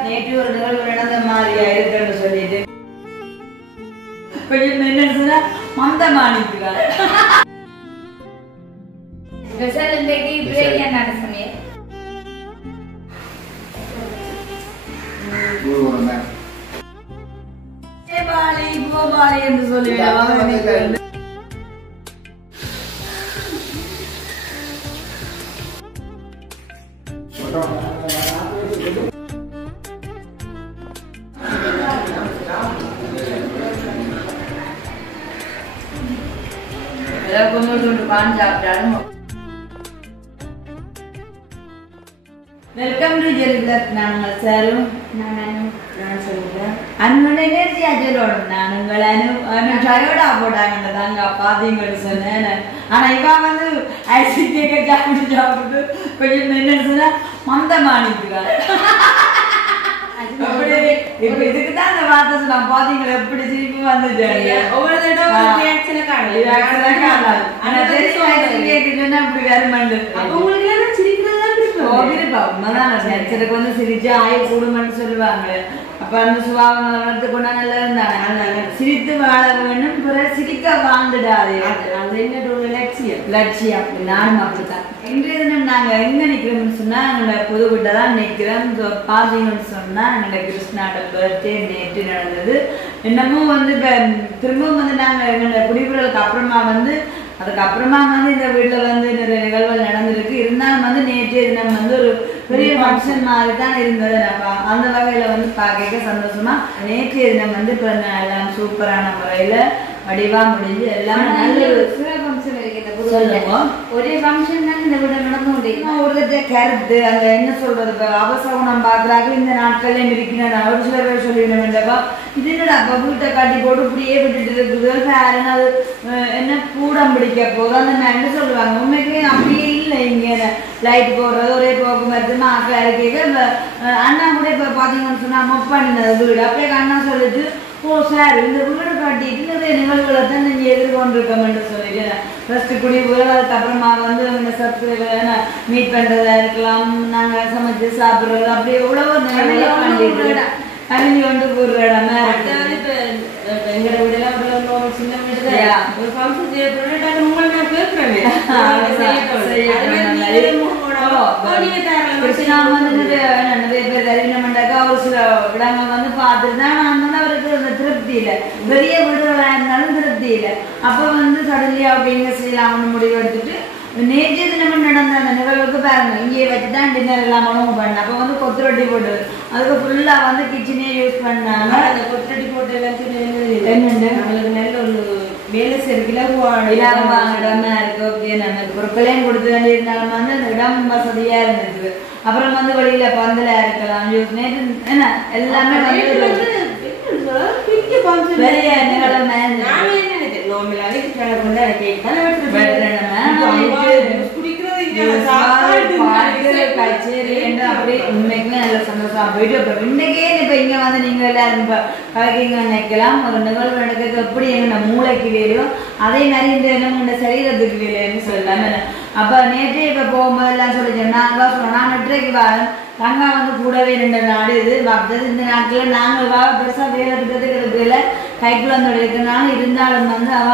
நேற்று ஒரு நிகழ்வு நடந்த மாதிரியா இருக்குன்னு சொல்லிட்டு கொஞ்சம் என்ன மந்தமானிக்கிறார். என்று சொல்லி வெல்கம் டு ஜெலிதத். நாங்கள் சாரும் நான் சொல்லிட்டேன் அன்னுடைய நேர்த்தி அஜலோட நானுங்கள் டயர்டா போட்டாங்க தாங்க பாத்தீங்கன்னு சொன்னேன். ஆனா இவா வந்து ஐஸ்கிரீம் கேக்க சாப்பிட்டு கொஞ்சம் என்னன்னு சொன்னா மந்தமானிக்கிறார். இப்ப இதுக்குதான் அந்த வார்த்தை சொன்னா பாத்தீங்களா எப்படி திருப்பி வந்துச்சு. ஒவ்வொரு தடவை ஆனா தெரியும் கேட்டுன்னா இப்படி வேற மாண்டு உங்களுக்கு சிரிக்கிறதா வந்து சிரிச்சு ஆயுள் கூடுமான்னு சொல்லுவாங்க. அப்ப அந்த சுபாவத்தை கொண்டா நல்லா இருந்தாங்க. சிரித்து வாழ வேண்டும், பிற சிரிக்க வாழ்ந்துடாது. அது என்னோட லட்சியம் லட்சியம். நானும் அப்படித்தான். இன்றைய தினம் நாங்க எங்க நிக்கிறோம்னு சொன்னா எங்களோட புதுவிட்ட தான் நிக்கிறோம். பாத்தீங்கன்னு சொன்னா எங்களோட கிருஷ்ணாவோட பர்த்டே நேற்று நடந்தது. இன்னமும் வந்து இப்ப திரும்பவும் வந்து நாங்க எங்களோட குடிபுறலுக்கு அப்புறமா வந்து அதுக்கப்புறமா வந்து இந்த வீட்டுல வந்து நிறைய நிகழ்வுகள் நடந்திருக்கு. இருந்தாலும் வந்து நேற்றைய தினம் வந்து ஒரு பெரிய ஃபங்க்ஷன் மாதிரி தான் இருந்தது. அந்த வகையில வந்து பார்க்க சந்தோஷமா நேற்றைய தினம் வந்து எல்லாம் சூப்பரான முறையில வடிவா முடிஞ்சு எல்லாமே நல்ல ஒரே ஃபங்க்ஷன் தான் இந்த வீடு நடந்து ஒரு கருத்து அந்த என்ன சொல்றது அவசரம் பாக்குறாங்க. இந்த நாட்கள்ல இருக்கிற ஒரு சில பேர் சொல்லிவிடா இது என்னடா அப்ப வீட்டை காட்டி போட்டு இப்படியே விட்டுட்டு இருக்குது அது என்ன கூடம் பிடிக்க போதும் அந்த என்ன சொல்லுவாங்க. உண்மைக்குமே அப்படியே இல்லை. இங்க லைட் போடுறது ஒரே போக்குவரத்து மாக்கள் கேட்க அண்ணா கூட இப்ப பாத்தீங்கன்னு சொன்னா மொப் பண்ணினது வீடு அப்படியே அண்ணா சொல்லிட்டு ஓ சார் இந்த வீடு காட்டிட்டு நிறைய நிகழ்வுகளை தான் நீங்க எதிர்கொண்டிருக்கோம்னு சொல்லிட்டு ஃபர்ஸ்ட் குடி போய் அதுக்கப்புறமா வந்து இந்த சப்ஸ்கிரைபர் மீட் பண்றதா இருக்கலாம், நாங்க சமைச்சு சாப்பிடுறது அப்படி எவ்வளவோ நிறைய பண்ணிட்டு கல்வி வந்து ஒரு இடமே எங்கட வீடெல்லாம் சின்ன வீடு ஒரு ஃபங்க்ஷன் செய்யப்பட்டு உங்களை நான் கேட்கிறேன். நிறைய பேர் அறிவினமெண்டாக்கா ஒரு சில இடங்கள் வந்து பார்த்துட்டு தான் வந்து அவருக்கு அந்த திருப்தி இல்லை. பெரிய வீடுகளா இருந்தாலும் திருப்தி இல்லை. அப்ப வந்து சடன்லி அப்படிங்க செய்யலாம்னு முடிவு எடுத்துட்டு நேற்றைய தினம் நடந்த அந்த நிகழ்வுக்கு பாருங்க இங்கே வச்சுதான் டின்னர் எல்லாம் உணவு பண்ண. அப்ப வந்து கொத்து ரொட்டி போட்டு அதுக்கு ஃபுல்லா வந்து கிச்சனே யூஸ் பண்ணாங்க. அந்த கொத்து ரொட்டி போட்டு நம்மளுக்கு நல்ல ஒரு வேலை செய்யறதுல இடமா இருக்கு. ஓகே நான் பொருட்களையும் கொடுத்து வேண்டி இருந்தாலும் வந்து அந்த இடம் வசதியா இருந்துச்சு. அப்புறம் வந்து வெளியில பந்தலா இருக்கலாம் யூஸ் நேற்று என்ன எல்லாமே கச்சேரி என்று அப்படி உண்மைக்குமே நல்ல சந்தோஷம் போயிட்டு அப்புறம் இன்னைக்கே இப்ப இங்க வந்து நீங்க எல்லாரும் கலக்கிங்க நினைக்கலாம். ஒரு நிகழ்வு நடக்கிறது எப்படி எங்க மூளைக்கு வேலையோ அதே மாதிரி இந்த சரீரத்துக்கு வேலைன்னு சொல்லலாம். அப்ப நேற்று இப்ப போகும்போது எல்லாம் சொல்லிச்சேன் நான் நெற்றைக்கு வரேன் தங்கா வந்து கூடவே 2 நாடு இது வந்தது. இந்த நாட்கள்ல நாங்கள் பெருசா வேலை திட்டத்துக்கு இருக்குல்ல கைக்குள்ள வந்து இருக்கனால இருந்தாலும் வந்து அவ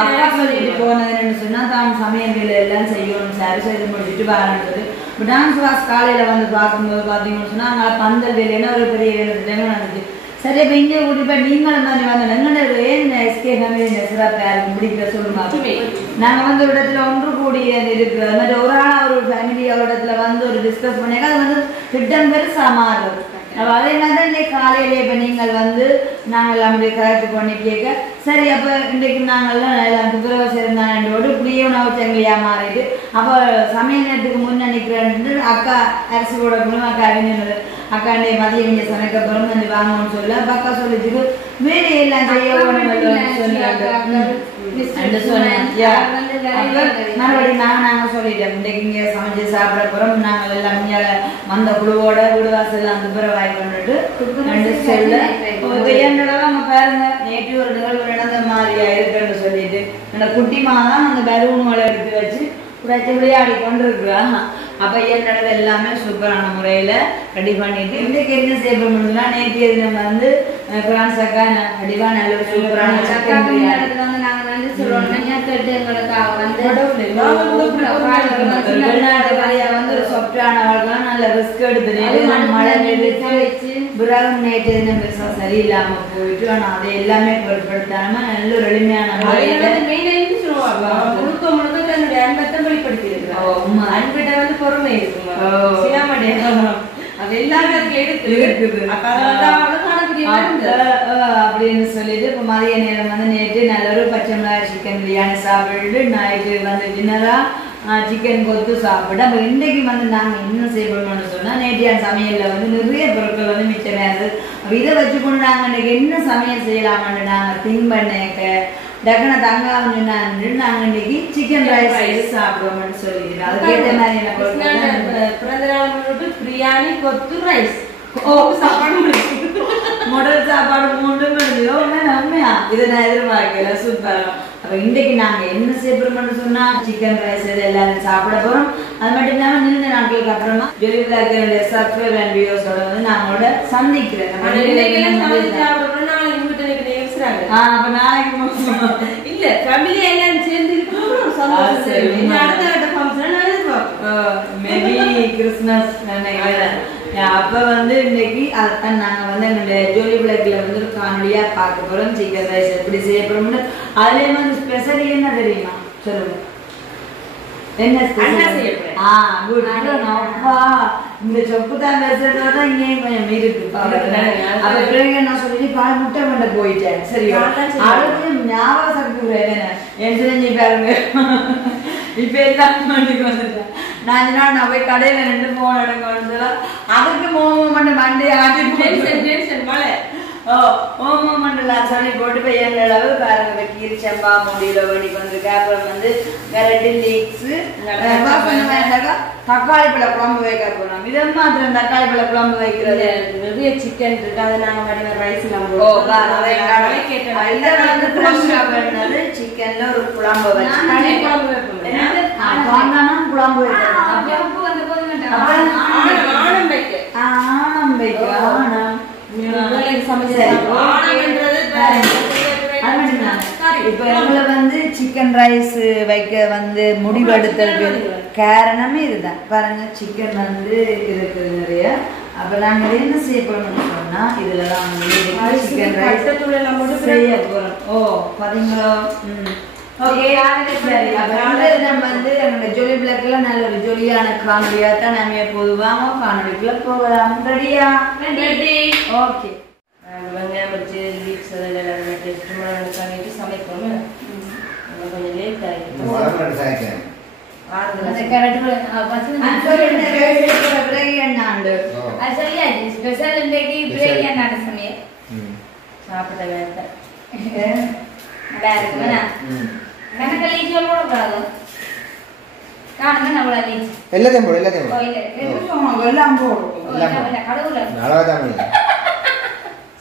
அக்கா சொல்லிட்டு போனதுன்னு சொன்னா தான் சமையல் வேலை எல்லாம் செய்யணும் சார் செய்து முடிச்சுட்டு வரணுன்றது. டான்ஸ் கிளாஸ் காலையில வந்து பார்க்கும்போது பாத்தீங்கன்னு சொன்னா அங்க பந்தல் வேலைன்னா ஒரு பெரிய வேலை திட்டமே நடந்துச்சு. சரி இப்ப இங்கே கூட்டிப்பா நீங்களும் மாதிரி வாங்க எங்களோட ஏன் எஸ்கே ஃபேமிலி சிறப்பா முடிக்கிற சொல்லுமா. நாங்க வந்து ஒரு இடத்துல ஒன்று கூடி இருக்கிற மாதிரி ஒரு ஆளா ஒரு ஃபேமிலி ஒரு இடத்துல வந்து ஒரு டிஸ்கஸ் பண்ணிக்க அது வந்து திட்டம் பெருசா மாறும். அதே மாதிரி இன்னைக்கு காலையிலே இப்ப நீங்கள் வந்து நாங்கள் அப்படி கரெக்ட் பண்ணி கேட்க சரி அப்ப இன்றைக்கு நாங்கள்லாம் துப்புரவு சேர்ந்தாண்டோடு இப்படியே உணவு சங்கிலியா மாறிட்டு அப்போ சமையல் நேரத்துக்கு முன்ன நிற்கிறேன் அக்கா அரிசி போட முடியும் அக்கா அறிஞர் அக்கா மதியம் இங்கே சமைக்க போறோம் வந்து வாங்கணும்னு சொல்ல அக்கா சொல்லிச்சுக்கு வேலையெல்லாம் செய்ய மறுபடியும் நாங்க சொல்லிட்டோம் இன்றைக்கு இங்க சமைச்சு சாப்பிட போறோம் நாங்கள் எல்லாம் வந்த குழுவோட வீடுவாசல் எல்லாம் துப்புரவாய் கொண்டுட்டு சொல்ல அவங்க பாருங்க நேற்று ஒரு நிகழ்வு நடந்த மாதிரியா இருக்குன்னு சொல்லிட்டு அந்த குட்டிமா தான் அந்த பலூன்களை எடுத்து வச்சு விளையாடி கொண்டு இருக்கிறா. அப்ப என்னோட எல்லாமே சூப்பரான முறையில ரெடி பண்ணிட்டு இன்றைக்கு என்ன செய்ய போறோம்னா நேற்று நம்ம வந்து பிரான்ஸ் அக்கா கண்டிப்பா நல்ல ஒரு சூப்பரான சிக்கன் பிரியாணி வந்து நாங்க வந்து சொல்றோம் வந்து ஒரு சொப்டானவர்கள் நல்ல ரிஸ்க் எடுத்து மழை வச்சு பிறகு நேற்று என்ன பெருசா சரியில்லாம போயிட்டு ஆனா அதை எல்லாமே பொருட்படுத்தாம நல்ல ஒரு எளிமையான அன்பிட்ட வந்து பொறுமை இருக்குங்க அது எல்லாமே அப்படின்னு சொல்லிட்டு இப்ப மதிய நேரம் வந்து நேற்று நல்ல ஒரு பச்சை மிளகாய் சிக்கன் பிரியாணி சாப்பிட்டு நைட்டு வந்து டின்னரா சிக்கன் கொத்து சாப்பிட்டு அப்ப இன்றைக்கு வந்து நாங்க என்ன செய்யணும்னு சொன்னா நேற்றைய சமையல்ல வந்து நிறைய பொருட்கள் வந்து மிச்சமே இருந்தது இதை வச்சுக்கொண்டு நாங்க இன்னைக்கு என்ன சமையல் செய்யலாம்னு நாங்க திங்க் பண்ணேக்க டக்குன தங்க நாங்க இன்னைக்கு சிக்கன் ரைஸ் சாப்பிடுவோம்னு சொல்லிக்கிறோம் அதுக்கேற்ற மாதிரி என்ன பிறந்த நாள் முன்னிட்டு பிரியாணி கொத்து ரைஸ் முதல் சாப்பாடு 3 மணியோ உண்மையா இதை நான் எதிர்பார்க்கல சூப்பர். அப்ப இன்றைக்கு நாங்க என்ன செய்யறோம்னு சொன்னா சிக்கன் ரைஸ் எல்லாரும் சாப்பிட போறோம். அது மட்டும் இல்லாம நீண்ட நாட்களுக்கு அப்புறமா ஜொலி பிளாக் சப்ஸ்கிரைபர் அண்ட் வியூவர்ஸோட வந்து நாங்களோட சந்திக்கிறேன். அப்ப நாளைக்கு இல்ல ஃபேமிலியா எல்லாரும் சேர்ந்து மேபி கிறிஸ்மஸ் நினைக்கிறேன். அப்ப வந்து இன்னைக்கு அதான் நாங்க வந்து எங்களுடைய ஜோலி பிளாக்ல வந்து ஒரு காணொலியா பார்க்க போறோம். சிக்கன் ரைஸ் எப்படி செய்ய போறோம்னு அதுலயே வந்து ஸ்பெஷல் என்ன தெரியுமா சொல்லுங்க. என்ன இந்த சொப்பு தான் பேசுறதோட இங்கே கொஞ்சம் இருக்கு. அப்ப பிறகு நான் சொல்லி பால் முட்டை பண்ண போயிட்டேன். சரியா அதுக்கு ஞாபக சக்தி என் தெரிஞ்சு பாருங்க. இப்ப எல்லாம் மண்டிக்கு வந்துட்டேன். நான் போய் கடையில நின்று போன இடங்க அதுக்கு மோமண்ட மண்டி ஆட்டி மழை ஓம மண்டலாம் சொல்லி போட்டு போய் எங்க அளவு பாருங்க கீரி செம்பா முடியல வேண்டிக்கு வந்திருக்கு. அப்புறம் வந்து வெரைட்டி லீக்ஸ் தக்காளி பழ குழம்பு வைக்க போறோம். இதை மாத்திரம் தக்காளி பழ குழம்பு வைக்கிறது நிறைய சிக்கன் இருக்கு. அதை நாங்க ரைஸ் சிக்கன்ல ஒரு குழம்பு வச்சு குழம்பு இப்ப எங்களை வந்து சிக்கன் ரைஸ் வைக்க வந்து முடிவெடுத்தது காரணமே இதுதான். பாருங்க சிக்கன் வந்து இருக்கு நிறைய. அப்ப நாங்க என்ன செய்ய போறோம்னு சொன்னா இதுலதான் சிக்கன் ரைஸ் செய்ய போறோம். ஓ பாத்தீங்களா. ஜொலி பிளாக்ல நல்ல ஒரு ஜொலியான காணொலியா தான் நம்ம பொதுவாக காணொலிக்குள்ள போகலாம். ரெடியா? ஓகே. வெங்காயம் வச்சு லீக்ஸ் சமைக்கணும். கொஞ்சம் லேட் ஆகிடும். சாப்பிட்ட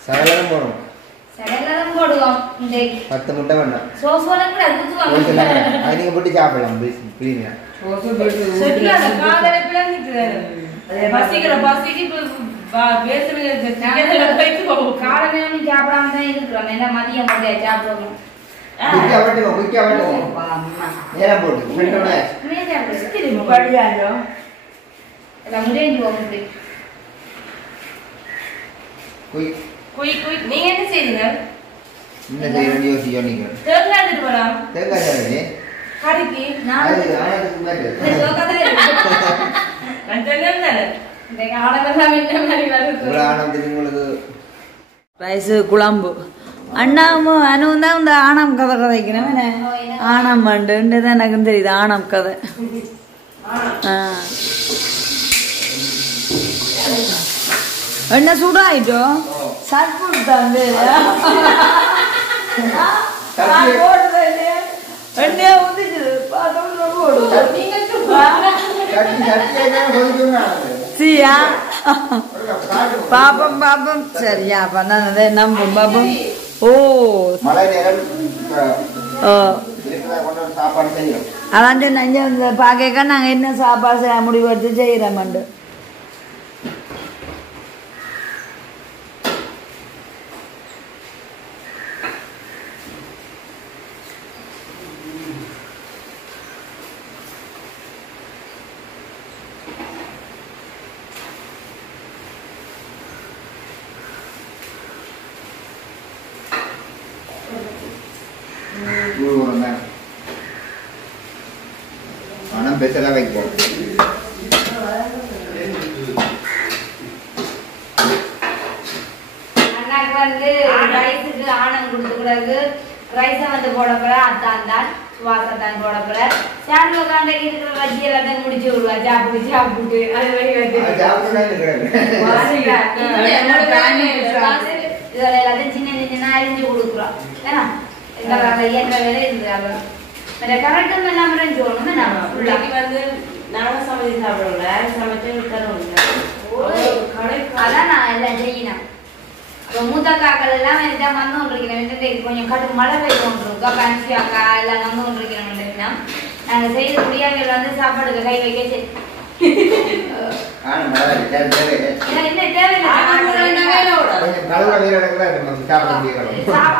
சகலம் போடும். சகலம் போடுவோம். 10 முட்டை வேண்டாம். சோஸ் வர கூட ஊத்துவாங்க. அது நீங்க போட்டு சாப்பிடலாம். ப்ளீஸ் சோஸ் போட்டு சரியா காலையில பிளந்திட்டு பசிக்கிற பசிக்கு பேசுறது காலையில நீ சாப்பிடாம தான் இருக்கிறோம். என்ன மதியம் போட்டு சாப்பிடுவோம். குயிக்கா வட்டுவோம். நேரம் போட்டு ஃப்ரெண்டோட படியாஜோ எல்லாம் முடிஞ்சு போகுது. குயிக் நீங்க என்ன செய்றீங்க? என்ன செய்யணும் யோசிச்சோ நீங்க. தேங்காய் எடுத்து வரலாம். தேங்காய் ஜானே கறிக்கு நான் ஆனதுக்கு மேல சோகத்துல ரெண்டெல்லாம் இந்த ஆடமெல்லாம் இந்த மாதிரி வருது. ஒரு ஆனந்துக்கு உங்களுக்கு ரைஸ் குழம்பு அண்ணாவும் அனுவும் தான் இந்த ஆணம் கதை கதைக்கணும். ஆணம் மண்டுன்னு தான் எனக்கு தெரியுது. ஆணம் கதை என்ன சூடாயிட்டோ சட்புட்டு தாங்க எண்ணெயா ஊத்திச்சு சியா பாப்பம் பாப்பம் சரியா பண்ணானதே நம்பும் பாப்பம். ஓ மழை நேரம் ஓ சாப்பாடு செய்யும். அதான் சொன்ன பார்க்க நாங்கள் என்ன சாப்பாடு செய்ய முடிவு எடுத்து செய்கிறோம்ண்டு. பணம் பெருசெல்லாம் வைப்போம். அண்ணாக்கு வந்து ரைஸுக்கு ஆணம் கொடுத்துக்கிறது ரைஸை வந்து போடக்கூட அத்தான் தான் சுவாசத்தான் போடக்கூட சாண்டு உட்காந்து இருக்கிற வச்சி எல்லாத்தையும் முடிச்சு விடுவா சாப்பிட்டு அது வரைக்கும் இதெல்லாம் எல்லாத்தையும் சின்ன சின்ன அரிஞ்சு கொடுக்குறோம். ஏன்னா இந்த இயற்ற வேலை இருக்குது. கரெக்டும் இல்லாம பிள்ளைக்கு வந்து நாங்க சமைச்சு சாப்பிடுவோம்ல, சமைச்சு தருவோம்ல. அதான் நான் எல்லாம் செய்யணும். மூத்த காக்கள் எல்லாம் வந்து கொண்டிருக்கிறேன். கொஞ்சம் கடும் மழை பெய்து கொண்டிருக்கா பன்சி அக்கா எல்லாம் வந்து கொண்டிருக்கிறோம். நாங்க செய்த முடியாத வந்து சாப்பாடுக்கு கை வைக்க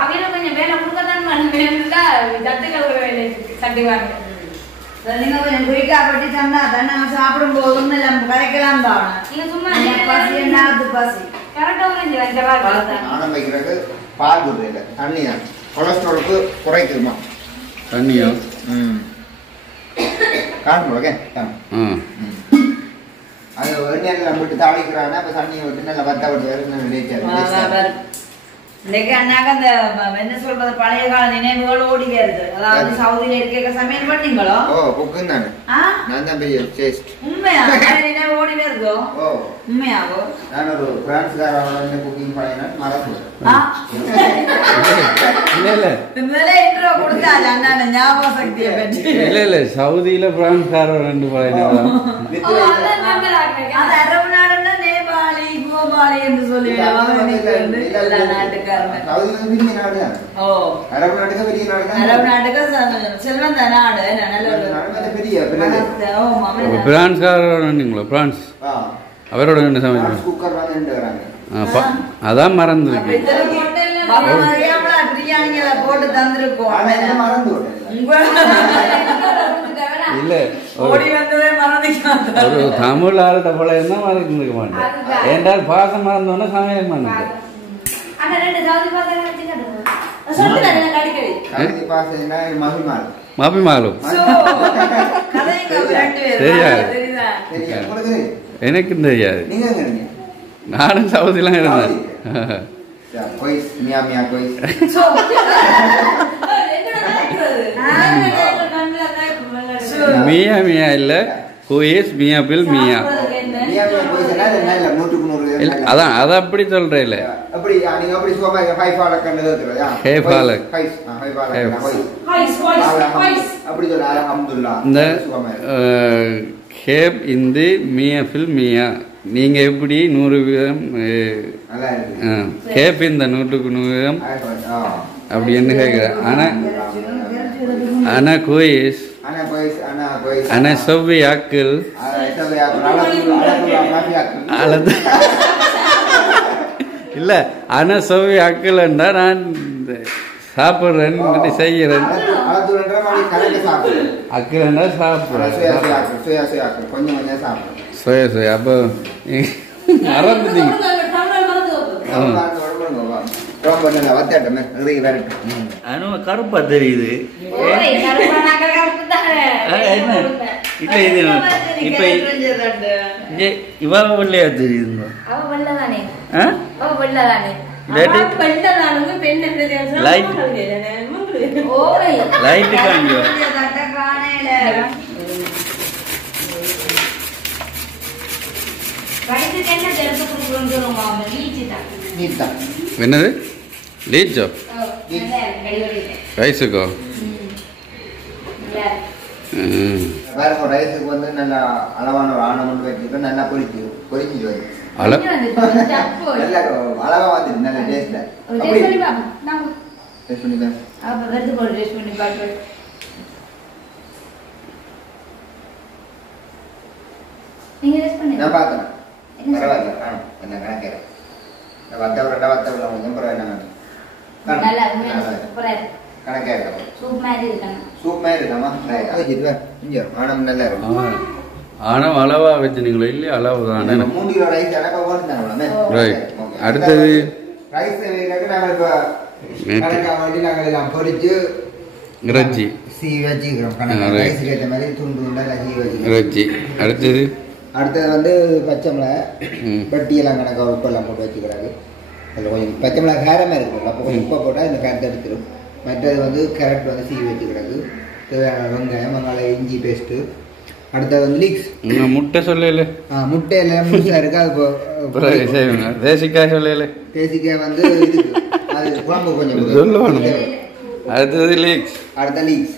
அவையில கொஞ்சம் வேலை கொடுக்கத்தான் சட்டுவாங்க. நீங்க கொஞ்சம் குயிக்கா பட்டி சொன்னா தான் நாங்க சாப்பிடும் போது நம்ம கரைக்கலாம் தான். நீங்க சும்மா பசி என்ன பசி கரெக்டா ஆனம் வைக்கிறது பால் கொடுத்து தண்ணி தான் கொலஸ்ட்ராலுக்கு குறைக்குமா தண்ணியா? காணுங்க அது எண்ணெயில் நம்மட்டு தாளிக்கிறாங்கன்னா இப்போ தண்ணியை விட்டு நல்லா வத்த விட்டு வேறு நினைச்சாரு. இன்னைக்கு அண்ணாக்க அந்த என்ன சொல்றது பழைய கால நினைவுகள் ஓடி வருது. அதாவது சவுதியில இருக்க சமையல் பண்ணீங்களோ? ஓ குக்குன்னு தானே நான் தான் பெரிய டேஸ்ட். உண்மையா நினைவு ஓடி வருதோ? ஓ உண்மையாவோ? நான் ஒரு பிரான்ஸ்காரோட குக்கிங் பழைய மறந்து இல்ல சவுதியில பிரான்ஸ்காரர் 2 பழைய அரபு நாடுன்னா நேபாளி கோபாலி என்று சொல்லுவாங்க. அவரோட அதான் மறந்துருக்கு. போட்டு தந்திருக்கோம். இல்ல ஒரு தமிழ் ஆளுட பழைய மறந்துருக்க மாட்டேன். ஏன்டால் பாசம் மறந்தோன்னா சமையல் பண்ண மாபி மாலும் தெரியாது. எனக்கும் தெரியாது. நானும் சவுதிலாம் இருந்தேன். மியா மியா இல்ல கோயஸ் மியா பில் மியா. அதான் அத அப்படி சொல்றேன். இல்ல இந்த ஹேப் இந்து மியா பில் மியா. நீங்க எப்படி 100 வீதம் ஹேப் இந்த 100க்கு 100 அப்படி என்ன கேட்குற. ஆனா கோயஸ் ana sobi akil இல்ல ana sobi akil என்றா நான் சாப்பிடுறேன் செய்கிறேன். அக்கில் என்றா சாப்பிடுறேன். சோயா சோயா அப்போ மறந்துட்டீங்க. கருப்பா தெரியுது. இவ வெள்ளையா தெரியுதுங்க. லைட் காமியோ என்னது லீச்சோ ரைஸுக்கோ ரைஸுக்கு வந்து நல்ல அளவான ஒரு ஆணம் வச்சுட்டு நல்லா பொரிச்சிட்டு வந்து அளவா வந்து நல்ல டேஸ்ட்ல நீங்க ரெஸ்ட் பண்ணுங்க. நான் பார்த்தேன் என்ன பரவாயில்ல காணும் என்ன கணக்கேற வத்த உள்ள கொஞ்சம் பரவாயில்ல நல்லா சூப்பரா இருக்கு. கணக்கேற சூப் மாதிரி இருக்காங்க. சூப் மாதிரி இருக்காமா இங்கே ஆனம் நல்லா இருக்கும் ஆனால் அளவா வச்சுனீங்களோ இல்லையா அளவு தானே 3 கிலோ ரைஸ் அளப்பா போட்டுருந்தாங்க ரைட். அடுத்தது ரைஸ் நாங்கள் இப்போ கணக்காக வேண்டி நாங்கள் எல்லாம் பொரிச்சு இறைச்சி வச்சுக்கிறோம் கணக்கு ரைஸுக்கு ஏற்ற மாதிரி துண்டு துண்டாக வச்சுக்கிறோம் இறைச்சி. அடுத்தது அடுத்தது பச்சை மிளகாய் பட்டியெல்லாம் கணக்காக உப்பெல்லாம் போட்டு வச்சுக்கிறாங்க. அதில் கொஞ்சம் பச்சை மிளகாய் காரமாக இருக்கும். அப்போ கொஞ்சம் உப்பை போட்டால் இந்த கருத்தை எடுத்துடும். மற்றது கேரட் சீவி வச்சுக்கிறாங்க. தேவையான வெங்காயம் இஞ்சி பேஸ்ட்டு. அடுத்தது லீக்ஸ் முட்டை சொல்லல முட்டை எல்லாம் முழுசாக இருக்குது. அது செய்வீங்க தேசிக்காய் சொல்லல தேசிக்காய் இதுக்கு அது குழம்பு கொஞ்சம் சொல்லுவாங்க. அடுத்தது லீக்ஸ் அடுத்த லீக்ஸ்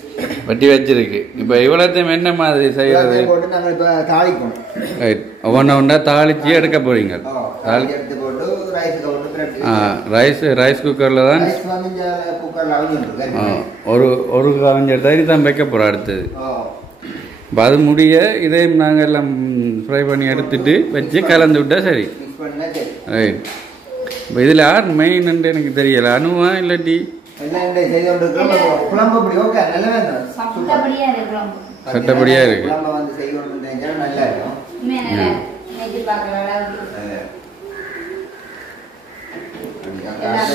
வட்டி வச்சிருக்கு. இப்போ இவ்வளோத்தையும் என்ன மாதிரி செய்யறது போட்டு நாங்கள் இப்போ தாளிக்கணும். ரைட். ஒவ்வொன்றா தாளிச்சு எடுக்க போறீங்க. எடுத்து போட்டு ரைஸ் குக்கரில் தான் குக்கரில் ஒரு கவிஞ்ச எடுத்தா தான் வைக்க போகிறோம். அடுத்தது இப்போ அது முடிய இதையும் நாங்கள் எல்லாம் ஃப்ரை பண்ணி எடுத்துட்டு வச்சு கலந்து விட்டா சரி. ரைட். இப்போ இதில் யார் மெயின் எனக்கு தெரியல, அனுவா இல்லாட்டி சட்டப்படியா இருக்கு.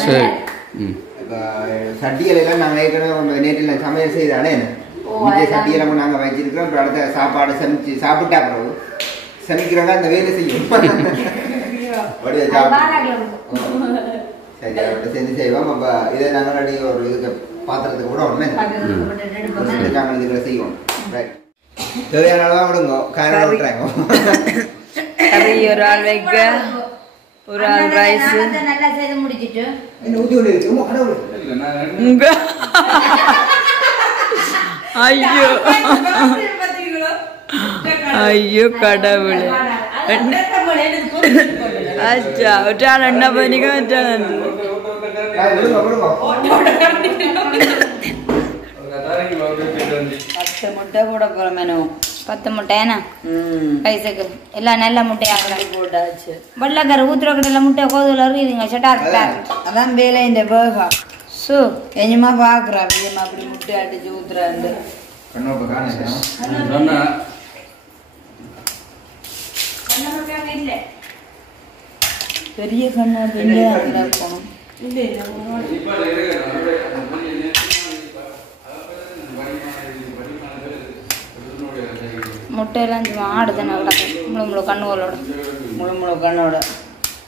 சரி. சட்டியெல்லாம் நாங்கள் ஏற்கனவே நேற்றில் சமையல் செய்தானே சட்டியெல்லாம் நாங்கள் வச்சிருக்கிறோம். இப்போ அடுத்த சாப்பாடு சமைச்சு சாப்பிட்டா பிறகு சமைக்கிறவங்க அந்த வேலை செய்யும். சரி செஞ்சு செய்வோம். அப்போ இதை நாங்கள் ஒரு இதுக்கு பாத்திரத்துக்கு கூட உடனே நாங்கள் இதுல செய்வோம். ரைட். தேவையான அளவாக விடுங்க. காரம் விட்டுறாங்க. கறி ஒரு ஆள் வைக்க ஒரு ஆள் ரைஸ் நல்லா செய்து முடிச்சிட்டு ஐயோ ஐயோ கடவுளே. அச்சா ஒற்றால் என்ன பண்ணிக்க வச்சால் பத்து முட்டை போட போறோம். மெனு 10 முட்டைனா பைசைக்கு எல்லாம் நல்ல முட்டையாக போட்டாச்சு. வெள்ளக்கார ஊத்துறக்கடையில முட்டை கோதுல இருக்குதுங்க சட்டா. அதான் வேலை இந்த பேகா சோ என்னமா பாக்குறா விஜயமா அப்படி முட்டை அடிச்சு ஊத்துறாண்டு சொன்னா பெரிய கண்ணா இருக்கணும். முட்டையெல்லாம் சும்மா ஆடுதானே முழு முழு கண்ணுகளோட முழு முழு கண்ணோட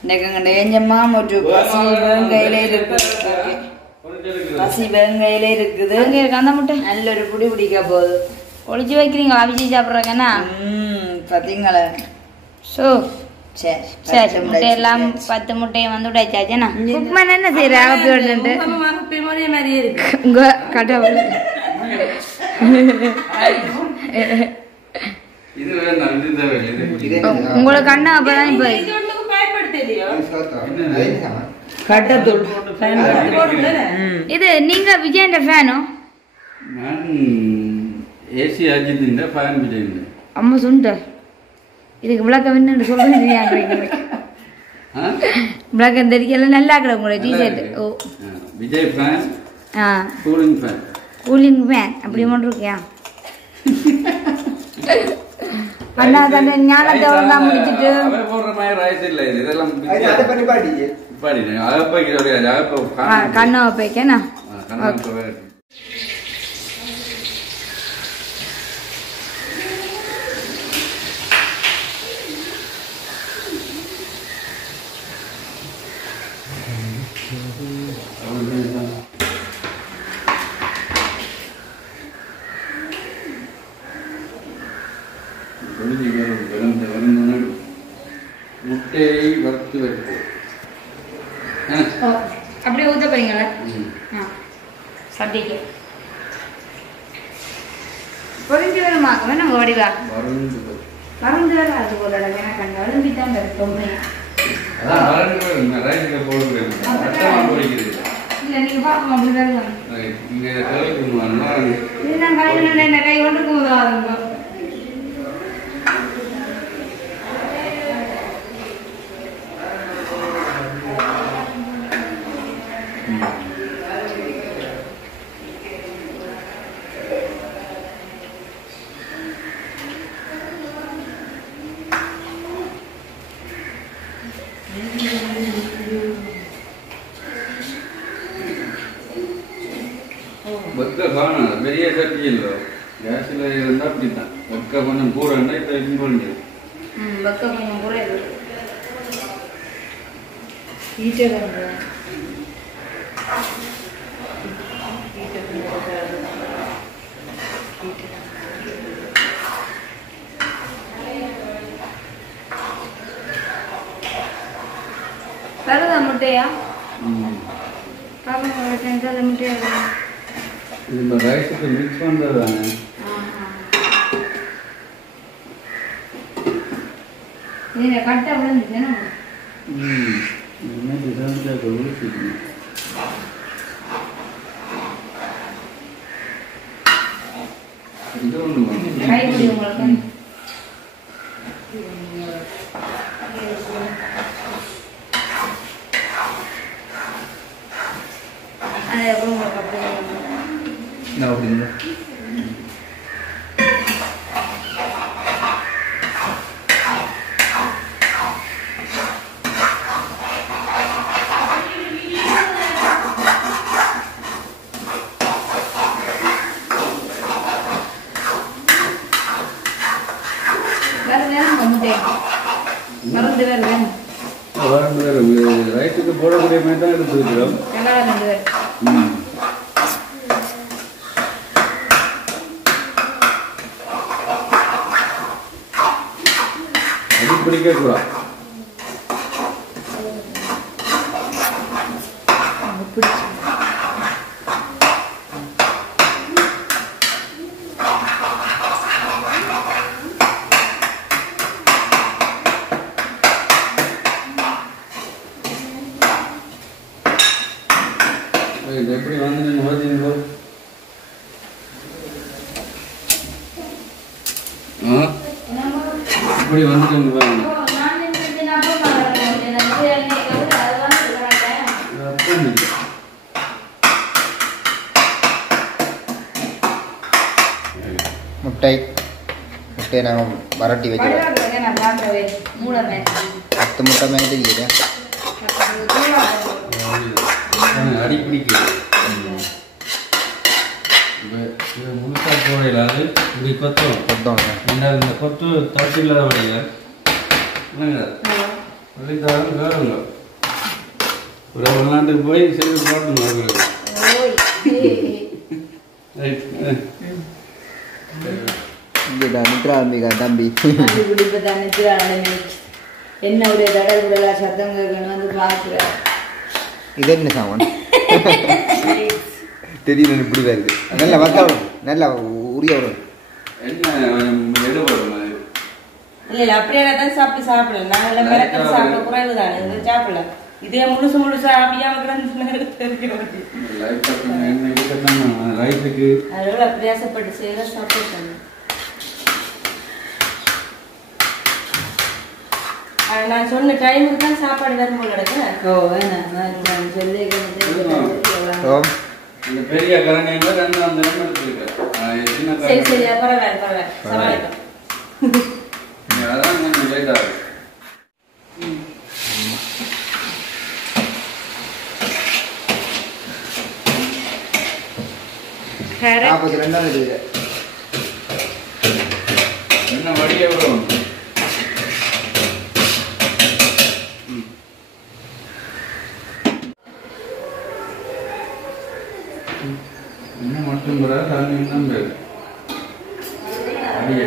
இன்னைக்கு ஏஞ்சம்மா ஒரு பசி வேங்கையில இருக்கு. பசி வேங்கையில இருக்குது. அங்கே இருக்கு அந்த முட்டை நல்ல ஒரு புடி பிடிக்க போகுது. ஒளிச்சு வைக்கிறீங்க அவிச்சு சாப்பிட்றாங்கன்னா பார்த்தீங்களா. ஸோ சரி சரி முட்டையெல்லாம் 10 முட்டையை வந்து உடைச்சாச்சுண்ணா. குக்மன் என்ன செய்யற அகப்பியோடு மாதிரியே இருக்கு. உங்க கடவுள் இது வேண்டாம், இது தேவையில்லை. உங்களுக்கு அண்ணா அப்பதான் இப்ப கட்டத்தூள் இது நீங்க விஜயண்ட ஃபேனோ? நான் ஏசி அஜித் ஃபேன் விஜய். அம்மா சுண்டர் இதுக்கு விளக்கம் என்னன்னு சொல்றேன். விளக்கம் தெரியல. நல்லா இருக்கிற உங்களோட t-shirt. Oh Vijay fan. Cooling fan. Cooling fan அப்படி மட்டும் இருக்கியா? அண்ணா தானே ஞானத்தை ஒழுங்கா முடிச்சுட்டு போடுற மாதிரி ரைஸ் இல்லை. இதெல்லாம் கண்ணா வைக்கண்ணா. முட்டையை வறுத்து வைப்போம். அப்படியே ஊத்த போறீங்களா? சட்டிக்கு பொறிஞ்சு வருமாக்குமே நம்ம வடிவா வறந்து வர அது போல கண்டு வளர்ந்துட்டாங்க. இல்ல நீங்க பாப்போம் அப்படிதான் கை ஒன்றுக்கு உதவாதுங்க. வெக்க காணாது பெரிய சட்டி இல்லை கேஸில் இருந்தால் அப்படி தான் வெக்க கொஞ்சம் கூடன்னா இப்போ குறைஞ்சு வெக்க கொஞ்சம் கூட ஹீட்டர் வருதா முட்டையா பாப்பா முட்டையா இந்த ரைஸுக்கு மிக்ஸ் பண்ணுறது தானே நீங்க கட்டா விழுந்துச்சேன்னா என்ன டிசைன் விழுச்சிக்கணும் இது ஒன்று கைப்பிடி உங்களுக்கு அதுக்கப்புறம் உங்களுக்கு அப்படியே நான் அப்படிங்களா மறந்து வேறு ரைஸுக்கு போடக்கூடிய மாதிரி தான் எடுத்து வைக்கிறோம் அது பிடிக்கக்கூடாது இது எப்படி வந்து நீங்கள் பார்த்தீங்களோ இப்படி வந்துட்டு பாருங்க முட்டையை நாங்கள் வரட்டி வைக்கிறோம் 10 முட்டை மேலே தெரியுது அடி பிடிக்கல முழுசா போடையில அது இப்படி கொத்தம் இந்த கொத்து தட்டு இல்லாத வழியில வழித்தாலும் வேறுங்க ஒரு வெளிநாட்டுக்கு போய் செய்து போட்டணும் தம்பி என்ன ஒரு தடல் விடலா சத்தம் கேட்கணும் வந்து பார்க்குறேன். இது என்ன சாமான் தெரியும் இப்படி தான் இருக்குது நல்லா வத்தவரும் நல்லா உரிய வரும் இல்ல அப்படியே தான் சாப்பிடல நாங்க மிளகு சாப்பிட குறைவு தானே சாப்பிடல இதே முழுசு முழுசா ஆபியாம அதோட பிரயாசப்பட்டு செய்யற சாப்பிட்டு நான் சொன்ன டைமுக்கு தான் சாப்பாடு வரும் போல பெரிய கரங்க சரி சரியா பரவாயில்ல பரவாயில்ல சமாளிக்கும் அதான் கொஞ்சம் லேட் ஆகுது என்ன வழியே வரும் இன்னும் மட்டும் கூட தண்ணி இன்னும் பேரு அடியே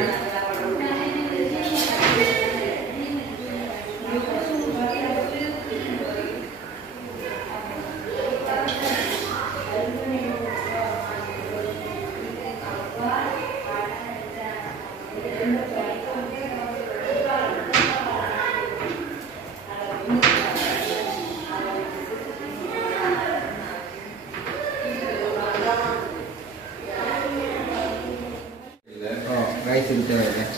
ரைஸ் எடுத்து மிளகாய்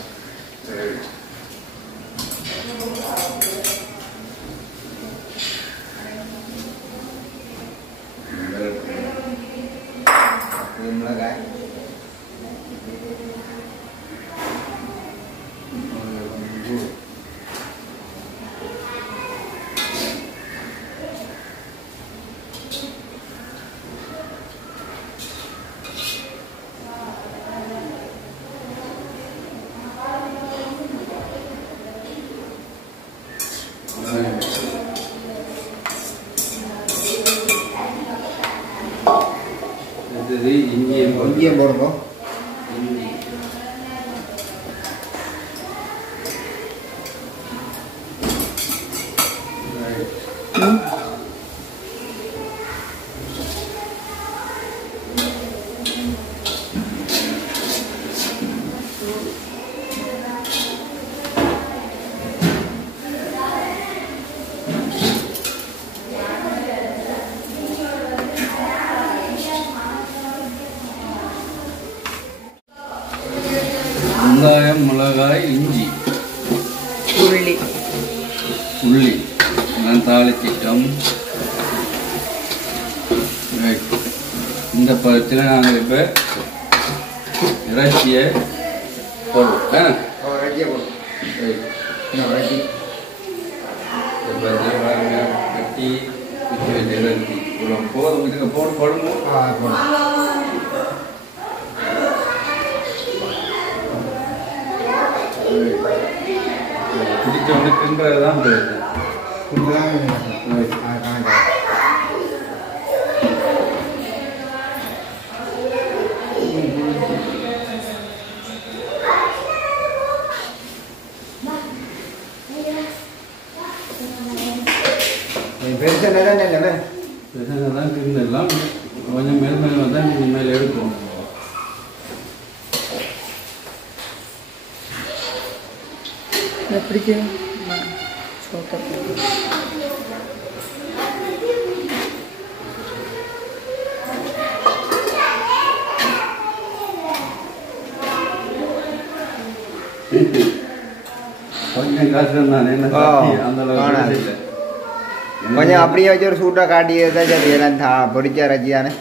இஞ்சியும் போடுங்க. வெங்காயம், மிளகாய், இஞ்சி, உள்ளி நான் தாளிச்சிட்டோம். இந்த பழத்தில் நாங்கள் இப்போ இறைச்சியை போடுவோம். இறைச்சியை போடுவோம். இறைச்சி கட்டி இறைச்சி போதும். இதுக்கு போட்டு போடுவோம். பிடிச்சவனுக்குன்றதுதான் பெருசாதான் திருந்தெல்லாம் கொஞ்சம் மேல் மேலே வந்தால் நீங்கள் மேலே எடுக்கும். பிடிக்கும் கொஞ்சம் கஷ்டம் தானே, என்ன அந்த அளவுக்கு இல்லை. கொஞ்சம் அப்படியே வச்சு ஒரு சூட்டாக காட்டியதான் சரி. எல்லாம் பொடிச்ச இறைச்சி தானே.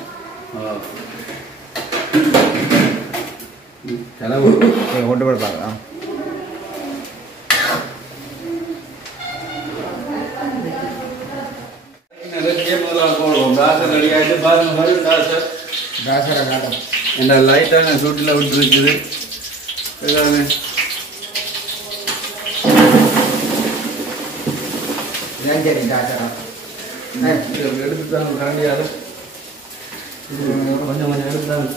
செலவு கொண்டு போடுப்பாங்க. இந்த லைட்டான சூட்டில் விட்டுருக்குது. எடுத்துட்டாங்க கரண்டியாரு, கொஞ்சம் கொஞ்சம் எடுத்தாங்க.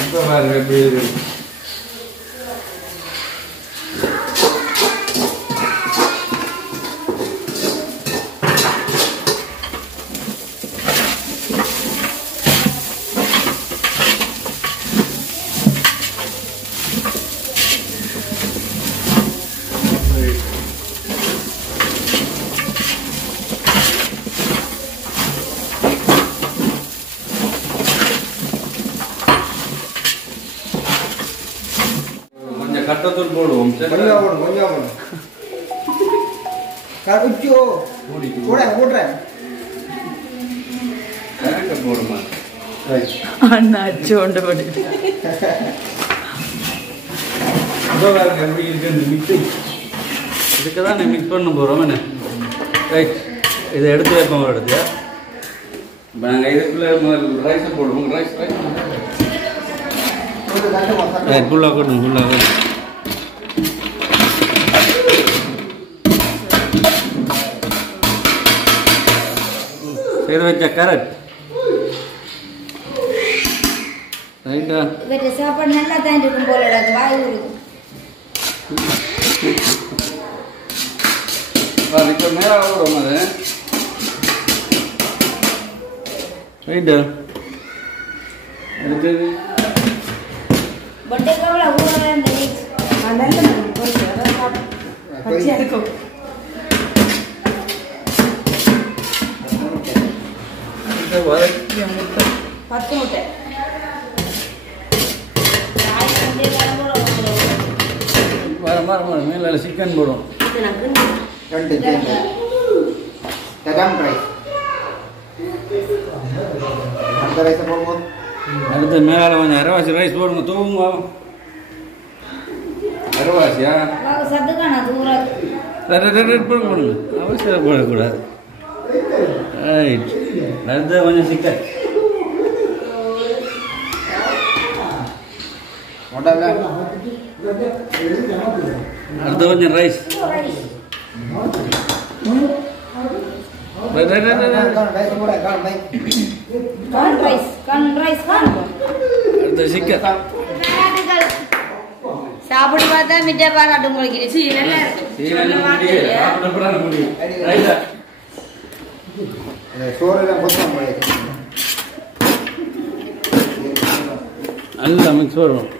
இப்போ பாருங்க எப்படி இருக்கு. கட்டத்தூள் போடுவோம். போடுமா அண்ணா அச்சு கொண்டு போடு. இதுக்கு தான் மிக்ஸ் பண்ண போகிறோம். என்ன ரைட், இதை எடுத்து வைப்போம். எடுத்து இப்போ நாங்கள் இதுக்குள்ளே ரைஸை போடுவோம். ரைஸ் ஃபுல்லாக கொட்டணும். ஃபுல்லாக சரி வச்ச கேரட் ரைட்டா. சாப்பாடு நல்லா தான் இருக்கும் போல வாய் இப்போ மேலே விடுவோம். அது ரைட்டா. அடுத்தது பத்து முட்டை வர மேலே சிக்கன் போடும். அடுத்து மேலே கொஞ்சம் அரைவாசி ரைஸ் போடுங்க. தூங்குங்க. அரைவாசியா போடுங்க. அவசியம் போடக்கூடாது. ரைட். அடுத்து கொஞ்சம் சிக்கன் அடுத்து கொஞ்சம் ரைஸ் அடுத்து சிக்கன் சாப்பிட்டு பார்த்தா மிட்டா பாராட்டு உங்களுக்கு நல்லா மிக்ஸ் பண்ணுவோம்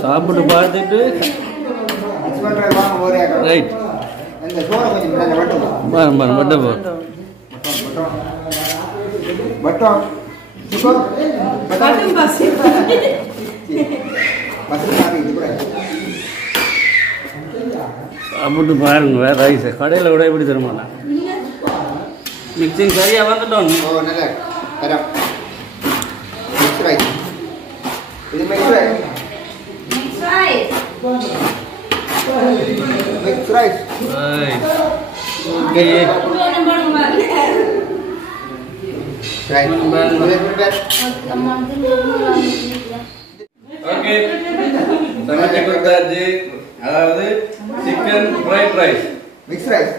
சாப்பிட்டு பார்த்துட்டு ரைட் பட்ட போ சாப்பிட்டு பாருங்க வேற ரைஸ் கடையில் கூட எப்படி தருமாண்ணா மிக்சிங் சரியா வந்துட்டோம் ஓகே சமைச்சு கொடுத்தாச்சு அதாவது chicken fried rice mix rice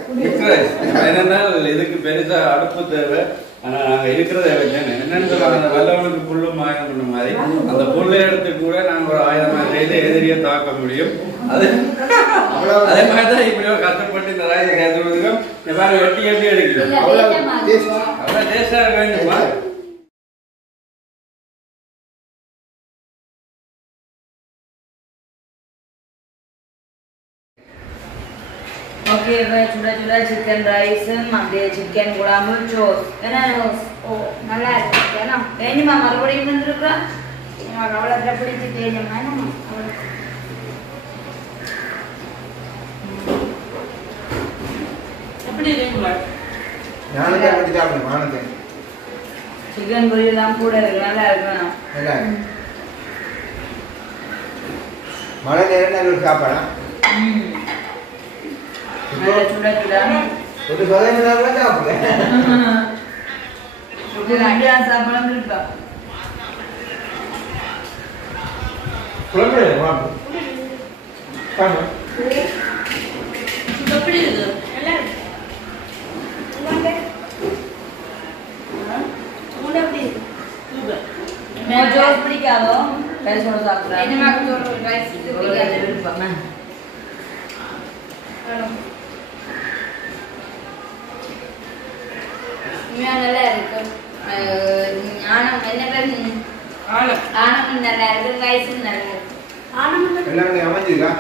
என்னன்னா இதுக்கு பெருசா அடுப்பு தேவை ஆனா நாங்க இருக்கிறத வச்சேன் என்னன்னு சொல்லுவாங்க அந்த வல்லவனுக்கு புல்லும் ஆயுதம் பண்ண மாதிரி அந்த புல்லை எடுத்து கூட நாங்க ஒரு ஆயுதமா செய்து எதிரியை தாக்க முடியும் அது அதே மாதிரிதான் இப்படியோ கஷ்டப்பட்டு இந்த ராயத்தை கேட்டுருக்கோம் வெட்டி எப்படி எடுக்கிறோம் அவ்வளவு டேஸ்டா இருக்க வேண்டுமா ओके சுட சுட சிக்கன் ரைஸ் அப்படியே சிக்கன் குழம்பு சோஸ் என்ன ஓ நல்லா இருக்கு ஏன்னா வேணுமா மறுபடியும் வந்துருக்கா அவ்வளோ பிடிச்சி தேஜமா எப்படி இருக்குமா சிக்கன் பொரியெல்லாம் கூட இருக்கு நல்லா இருக்கணும் மழை நேரம் சாப்பாடா சுட சுட ஒரு சதவீதம் சாப்பிடுறேன் சாப்பிடாம இருக்கா எப்படி இருக்கு நல்லா இருக்கு ஜோஸ் பிடிக்காதோ ரைஸோட சாப்பிடுறேன் என்ன ரைஸ் விருப்பம் நல்லா இருக்கு ஆனம் என்ன பேர் ஆனம் நல்லா இருக்கு ரைஸும் நல்லா இருக்கு எல்லாமே அமைஞ்சிருக்கா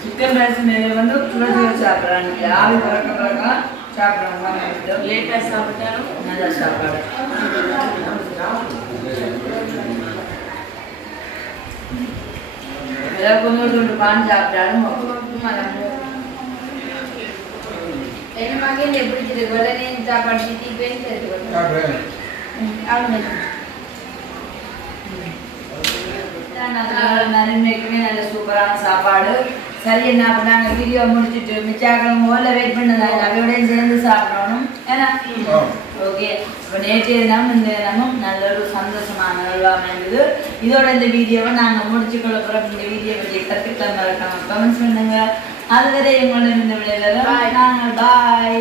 சிக்கன் ரைஸ் வந்து சுட சுட சாப்பிட்றாங்க ஆவி பறக்க பறக்க சாப்பிட்றாங்க லேட்டாக சாப்பிட்டாலும் நல்லா சாப்பாடு கொஞ்சம் பான் சாப்பிட்டாலும் என்ன மகன் எப்படி இருக்கு உடனே சாப்பாடு சிட்டி பேன் நன்மைக்குமே நல்ல சூப்பரான சாப்பாடு சரி என்ன பண்ணாங்க வீடியோ முடிச்சுட்டு மிச்சாக்களும் முதல்ல வெயிட் பண்ணதாங்க அவையோடையும் சேர்ந்து சாப்பிடணும் ஏன்னா ஓகே இப்போ நேற்றைய தினம் இந்த தினமும் நல்ல ஒரு சந்தோஷமான நல்லா அமைந்தது இதோட இந்த வீடியோவை நாங்கள் முடிச்சுக்கொள்ள போகிறோம் இந்த வீடியோ பற்றி கற்றுக்கலாம் மறக்காம கமெண்ட்ஸ் பண்ணுங்க அதுவரை உங்களிடம் இந்த விளையாட நாங்கள் பாய்